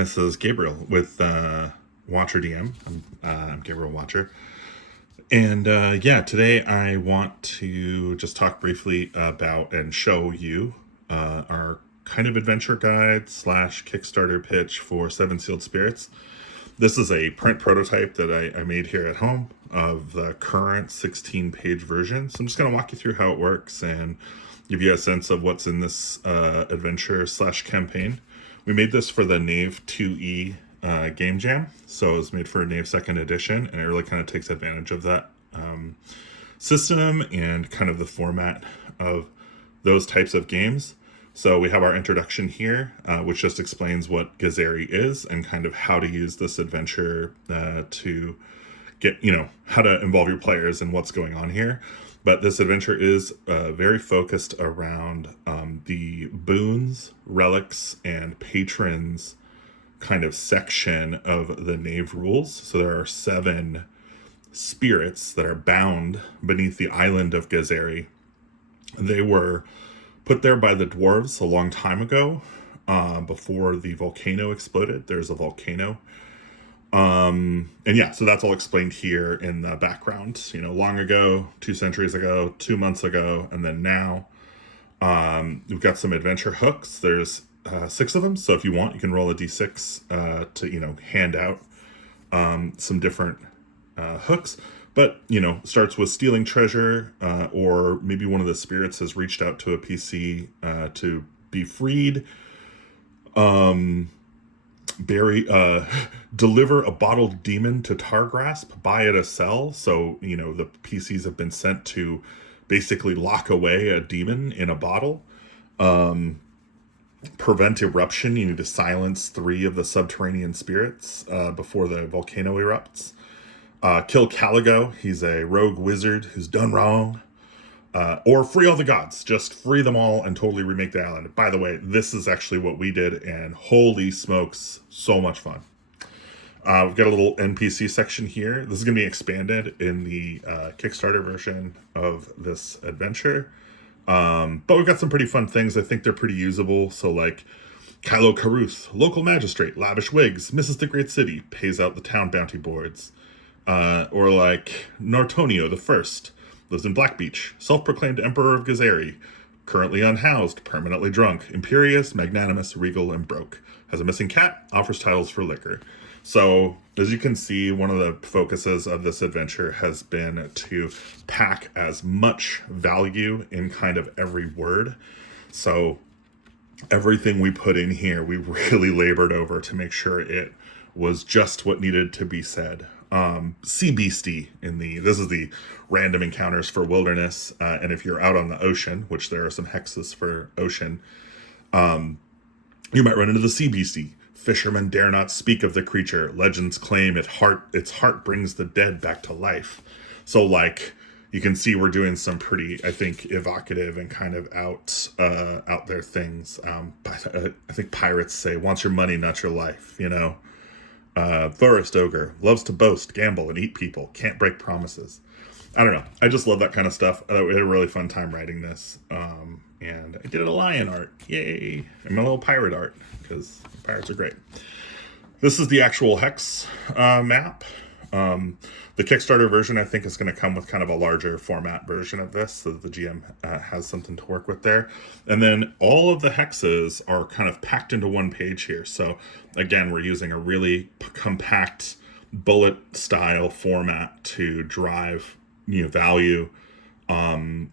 This is Gabriel with Watcher DM. I'm Gabriel Watcher. And today I want to just talk briefly about and show you our kind of adventure guide / Kickstarter pitch for Unsealed Spirits. This is a print prototype that I made here at home of the current 16-page version. So I'm just going to walk you through how it works and give you a sense of what's in this adventure / campaign. We made this for the Knave 2E game jam, so it was made for a Knave 2nd edition, and it really kind of takes advantage of that system and kind of the format of those types of games. So we have our introduction here, which just explains what Gezeri is and kind of how to use this adventure to get, how to involve your players and what's going on here. But this adventure is very focused around the boons, relics, and patrons kind of section of the Knave rules. So there are 7 spirits that are bound beneath the island of Gezeri. They were put there by the dwarves a long time ago, before the volcano exploded. There's a volcano. So that's all explained here in the background, long ago, 2 centuries ago, 2 months ago, and then now. We've got some adventure hooks. There's 6 of them, so if you want, you can roll a d6 to hand out some different hooks. But starts with stealing treasure, or maybe one of the spirits has reached out to a PC to be freed. Deliver a bottled demon to Targrasp, buy at a cell. So, the PCs have been sent to basically lock away a demon in a bottle. Prevent eruption. You need to silence 3 of the subterranean spirits before the volcano erupts. Kill Caligo. He's a rogue wizard who's done wrong. Or free all the gods. Just free them all and totally remake the island. By the way, this is actually what we did, and holy smokes, so much fun. We've got a little NPC section here. This is going to be expanded in the Kickstarter version of this adventure. But we've got some pretty fun things. I think they're pretty usable. So like Kylo Caruth, local magistrate, lavish wigs, misses the great city, pays out the town bounty boards. Or like Nortonio the First, lives in Black Beach, self-proclaimed Emperor of Gezeri, currently unhoused, permanently drunk, imperious, magnanimous, regal, and broke. Has a missing cat, offers titles for liquor. So, as you can see, one of the focuses of this adventure has been to pack as much value in kind of every word. So, everything we put in here, we really labored over to make sure it was just what needed to be said. Sea Beastie this is the random encounters for wilderness, and if you're out on the ocean, which there are some hexes for ocean, you might run into the Sea Beastie. Fishermen dare not speak of the creature. Legends claim its heart brings the dead back to life. So like you can see, we're doing some pretty, I think, evocative and kind of out there things. I think pirates say, "Wants your money, not your life." Forest ogre, loves to boast, gamble, and eat people, can't break promises. I don't know. I just love that kind of stuff. We had a really fun time writing this. And I did a lion art. Yay. And my little pirate art, because pirates are great. This is the actual Hex map. The Kickstarter version, I think, is going to come with kind of a larger format version of this, so that the GM has something to work with there. And then all of the hexes are kind of packed into one page here. So again, we're using a really compact bullet style format to drive value,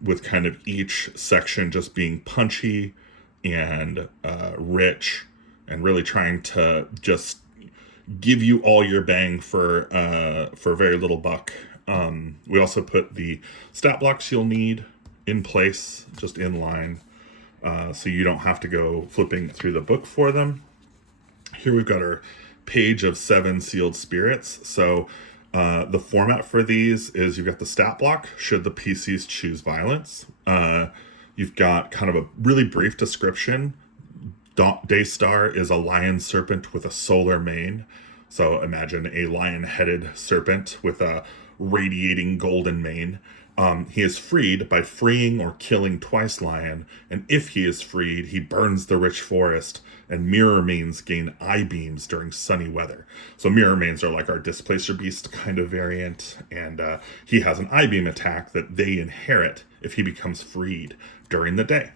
with kind of each section just being punchy and rich, and really trying to just give you all your bang for very little buck. We also put the stat blocks you'll need in place, just in line, so you don't have to go flipping through the book for them. Here we've got our page of 7 sealed spirits. So the format for these is you've got the stat block, should the PCs choose violence. You've got kind of a really brief description. Daystar is a lion serpent with a solar mane. So imagine a lion-headed serpent with a radiating golden mane. He is freed by freeing or killing twice lion, and if he is freed, he burns the rich forest, and mirror mains gain eye beams during sunny weather. So mirror mains are like our displacer beast kind of variant, and he has an eye beam attack that they inherit if he becomes freed during the day.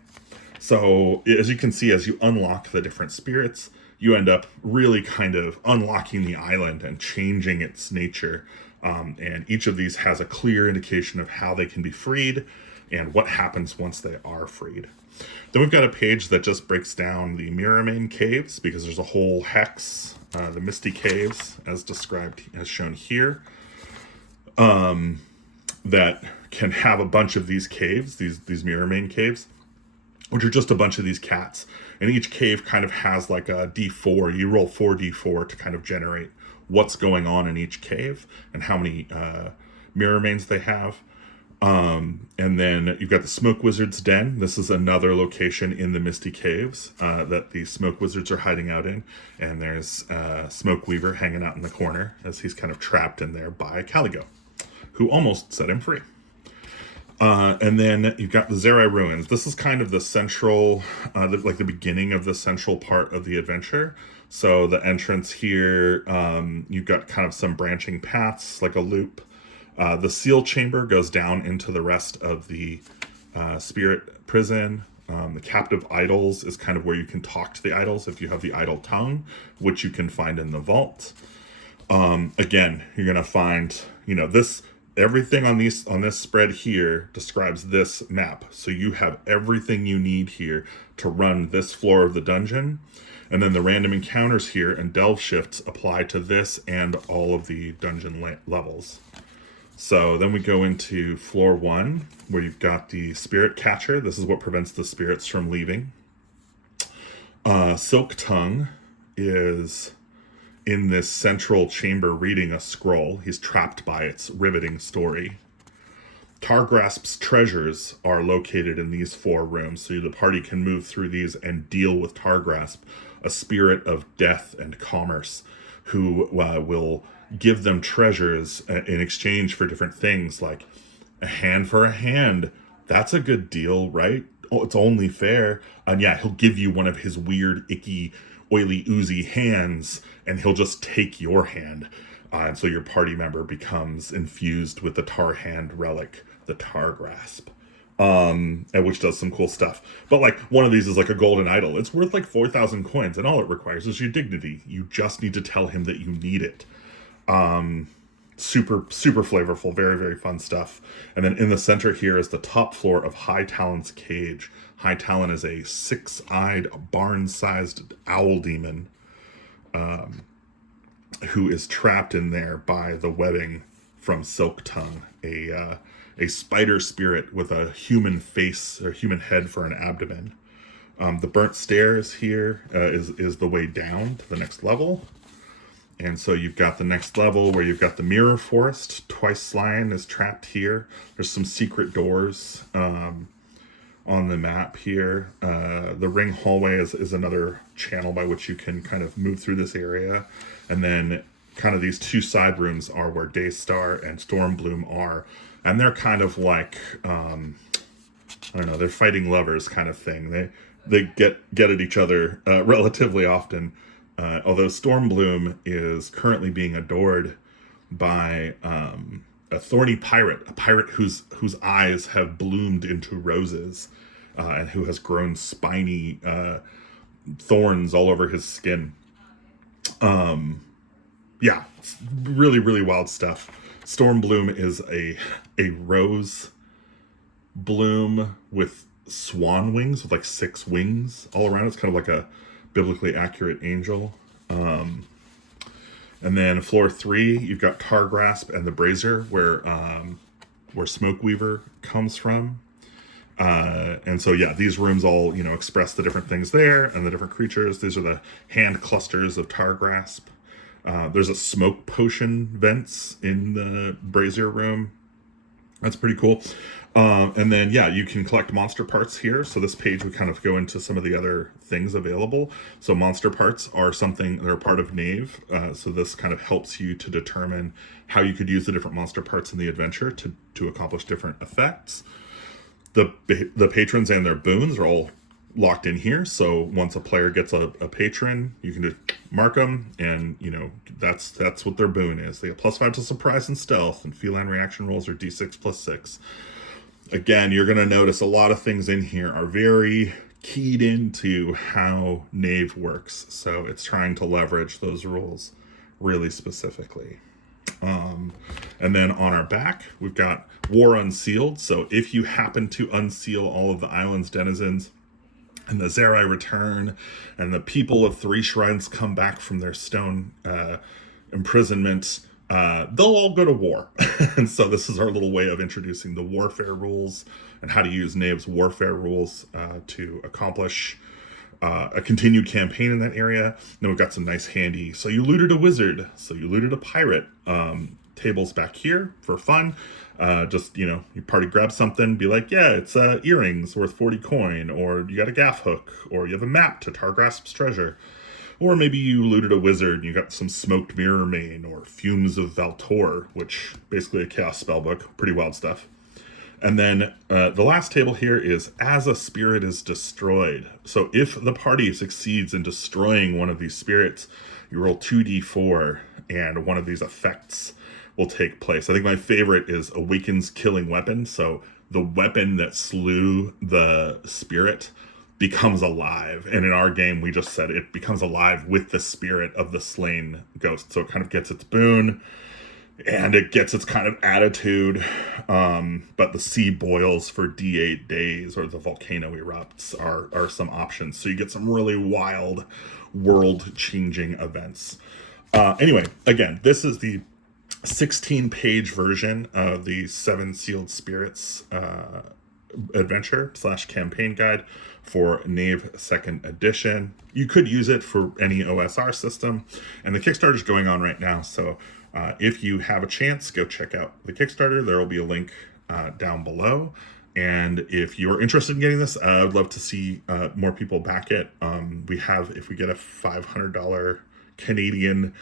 So as you can see, as you unlock the different spirits, you end up really kind of unlocking the island and changing its nature. And each of these has a clear indication of how they can be freed and what happens once they are freed. Then we've got a page that just breaks down the Mirrormain Caves, because there's a whole hex, the Misty Caves, as described, as shown here, that can have a bunch of these caves, these Mirrormain Caves, which are just a bunch of these cats. And each cave kind of has like a D4. You roll 4D4 to kind of generate what's going on in each cave and how many mirror mains they have. And then you've got the Smoke Wizard's Den. This is another location in the Misty Caves that the Smoke Wizards are hiding out in. And there's Smoke Weaver hanging out in the corner as he's kind of trapped in there by Caligo, who almost set him free. And then you've got the Zari Ruins. This is kind of the central, like the beginning of the central part of the adventure. So the entrance here, you've got kind of some branching paths, like a loop. The seal chamber goes down into the rest of the spirit prison. The captive idols is kind of where you can talk to the idols if you have the idol tongue, which you can find in the vault. Again, you're going to find, this... Everything on this spread here describes this map. So you have everything you need here to run this floor of the dungeon. And then the random encounters here and delve shifts apply to this and all of the dungeon levels. So then we go into floor 1, where you've got the spirit catcher. This is what prevents the spirits from leaving. Silk Tongue is in this central chamber reading a scroll. He's trapped by its riveting story. Targrasp's treasures are located in these 4 rooms, so the party can move through these and deal with Targrasp, a spirit of death and commerce, who will give them treasures in exchange for different things, like a hand for a hand. That's a good deal, right? Oh, it's only fair. And yeah, he'll give you one of his weird, icky, oily, oozy hands, and he'll just take your hand. And so your party member becomes infused with the Tar Hand relic, the Targrasp, which does some cool stuff. But like one of these is like a golden idol. It's worth like 4,000 coins, and all it requires is your dignity. You just need to tell him that you need it. Super flavorful, very, very fun stuff. And then in the center here is the top floor of High Talon's cage. High Talon is a 6-eyed, barn-sized owl demon who is trapped in there by the webbing from Silk Tongue, a spider spirit with a human face or human head for an abdomen. The burnt stairs here is the way down to the next level. And so you've got the next level where you've got the mirror forest. Twice Lion is trapped here. There's some secret doors on the map here. The ring hallway is another channel by which you can kind of move through this area. And then kind of these 2 side rooms are where Daystar and Stormbloom are. And they're kind of like, I don't know, they're fighting lovers kind of thing. They get at each other relatively often. Although Stormbloom is currently being adored by a thorny pirate, a pirate whose eyes have bloomed into roses, and who has grown spiny thorns all over his skin. Yeah, it's really, really wild stuff. Stormbloom is a rose bloom with swan wings, with like 6 wings all around. It's kind of like a biblically accurate angel. And then floor 3, you've got Targrasp and the Brazer, where Smoke Weaver comes from. And so yeah, these rooms all express the different things there and the different creatures. These are the hand clusters of Targrasp. There's a smoke potion vents in the Brazier room. That's pretty cool. And then, yeah, you can collect monster parts here. So this page would kind of go into some of the other things available. So monster parts are something, they're a part of Knave. So this kind of helps you to determine how you could use the different monster parts in the adventure to accomplish different effects. The patrons and their boons are all locked in here. So once a player gets a patron, you can just mark them, and that's what their boon is. They get +5 to surprise and stealth, and feline reaction rolls are d6 +6. Again, you're going to notice a lot of things in here are very keyed into how Knave works. So it's trying to leverage those rules really specifically. And then on our back, we've got War Unsealed. So if you happen to unseal all of the island's denizens, and the Zari return, and the people of 3 shrines come back from their stone imprisonment, they'll all go to war. And so this is our little way of introducing the warfare rules and how to use Knave's warfare rules to accomplish a continued campaign in that area. Then we've got some nice handy, so you looted a wizard, so you looted a pirate, tables back here for fun. Just, your party grabs something, be like, yeah, it's earrings worth 40 coin, or you got a gaff hook, or you have a map to Targrasp's treasure. Or maybe you looted a wizard and you got some smoked mirror mane or fumes of Valtor, which basically a chaos spellbook, pretty wild stuff. And then the last table here is as a spirit is destroyed. So if the party succeeds in destroying one of these spirits, you roll 2d4 and one of these effects will take place. I think my favorite is Awakens Killing Weapon. So the weapon that slew the spirit becomes alive. And in our game, we just said it becomes alive with the spirit of the slain ghost. So it kind of gets its boon and it gets its kind of attitude. But the sea boils for d8 days, or the volcano erupts are some options. So you get some really wild world-changing events. Anyway, again, this is the 16-page version of the 7 Sealed Spirits adventure / campaign guide for Knave 2nd edition. You could use it for any OSR system, and the Kickstarter is going on right now. So if you have a chance, go check out the Kickstarter. There will be a link down below. And if you're interested in getting this, I would love to see more people back it. If we get a $500 Canadian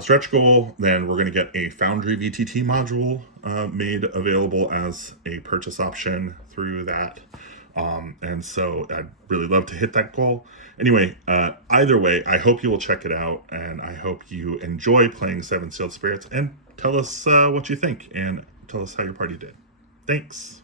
stretch goal, then we're going to get a Foundry VTT module made available as a purchase option through that. And so I'd really love to hit that goal. Anyway, either way, I hope you will check it out, and I hope you enjoy playing 7 Sealed Spirits, and tell us what you think, and tell us how your party did. Thanks.